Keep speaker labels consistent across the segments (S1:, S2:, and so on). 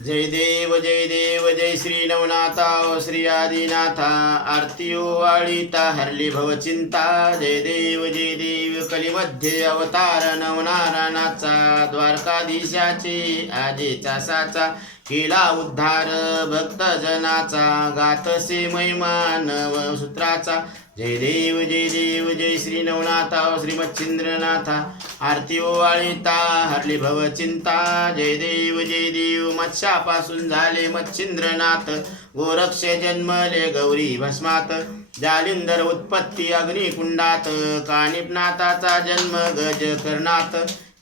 S1: जय देव जय देव जय श्री नवनाथा ओ श्री आदिनाथा आरती वाळीता हरली भवचिंता जय देव जय देव कलिमध्ये अवतार नवनारायणाचा द्वारकाधीशाचे आजेचा साचा केला उद्धार भक्तजनाचा गातसे महिमा नवसूत्राचा. जय देव जय देव जय श्री नवनाथा ओ श्री मच्छिंद्रनाथा आरती ओवाळीता हरली भवचिंता जय देव जय देव. मत्स्यापासून झाले मच्छिंद्रनाथ. गोरक्ष जन्मले गौरी भस्मात. जालिंदर उत्पत्ती अग्निकुंडात. कानिपनाथाचा जन्म गज करनाथ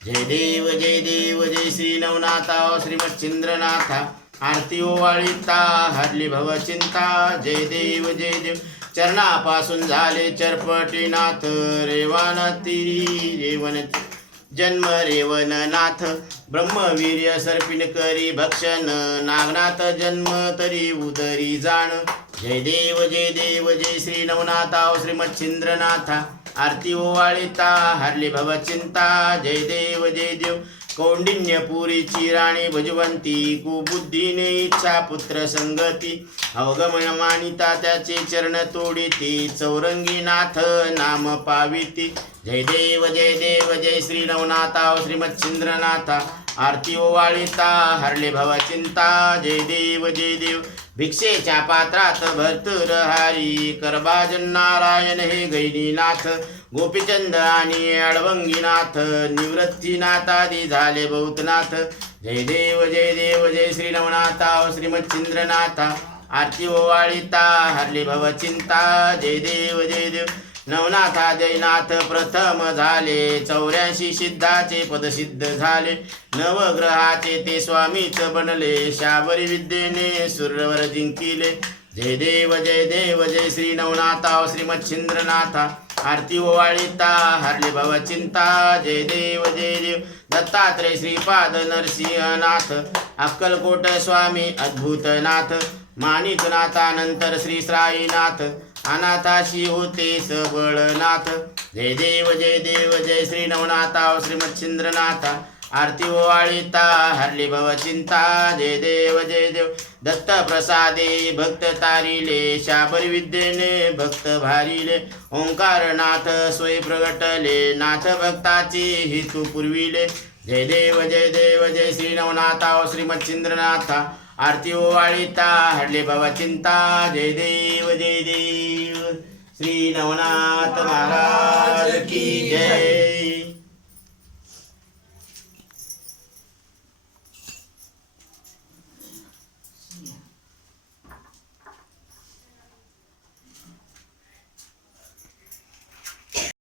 S1: जय देव जय देव जय श्री नवनाथा. ओ श्री मच्छिंद्रनाथा. आरती ओवाळीता हरली भवचिंता जय देव जय देव. चरणापासून झाले चरपटीनाथ रेवान रेवन जन्म रेवन नाथ ब्रह्मवीर्य सर्पिन करी भक्षण. नागनाथ जन्म तरी उदरी जाण. जय देव जय देव जय श्री नवनाथा श्रीमच्छिंद्रनाथा आरती ओवाळीता हरली भवचिंता जय देव जय देव. कौंडिन्यपुरीची राणी भजवंती कुबुद्धीने इच्छा पुत्र संगती. अवगमन मानिता त्याचे चरण तोडीती. चौरंगी नाथ नाम पाविती. जय देव जय देव जय श्री नवनाथा श्रीमच्छिंद्रनाथा. आरती ओवाळीता हरले भवचिंता जय देव जय देव. भिक्षेच्या पात्रात भरतुर हारी करबाजन नारायण हे गैनीनाथ गोपीचंद आणि अडवंगीनाथ निवृत्तीनाथादी झाले बहुतनाथ जय देव जय देव जय श्री नवनाथा श्रीमच्छिंद्रनाथा आरती ओवाळिता हरली भवचिंता जय देव जय देव. नवनाथा जयनाथ प्रथम झाले. चौऱ्याऐंशी सिद्धाचे पदसिद्ध झाले. नवग्रहाचे ते स्वामीच बनले. शाबरी विद्येने सूर्यवर जिंकिले. जय देव जय देव जय श्री नवनाथा श्रीमच्छिंद्रनाथा आरती ओवाळीता हरली भवचिंता जय देव जय देव. दत्तात्रय श्रीपाद नरसिंहनाथ अक्कलकोट स्वामी अद्भुत नाथ माणिकनाथानंतर श्री साईनाथ अनाथाशी होते सबळनाथ. जय देव जय देव जय श्री नवनाथा श्रीमच्छिंद्रनाथा आरती ओवाळीता हरली भवचिंता जय देव जय देव. दत्त प्रसादे भक्त तारिले शाबर विद्येने भक्त भारिले. ओंकारनाथ स्वय प्रगटले नाथ भक्ताची हितू पुरविले. जय देव जय देव जय श्री नवनाथा ओ आरती ओवाळीता हरले भवचिंता जय देव जय देव. श्री नवनाथ महाराज की जय.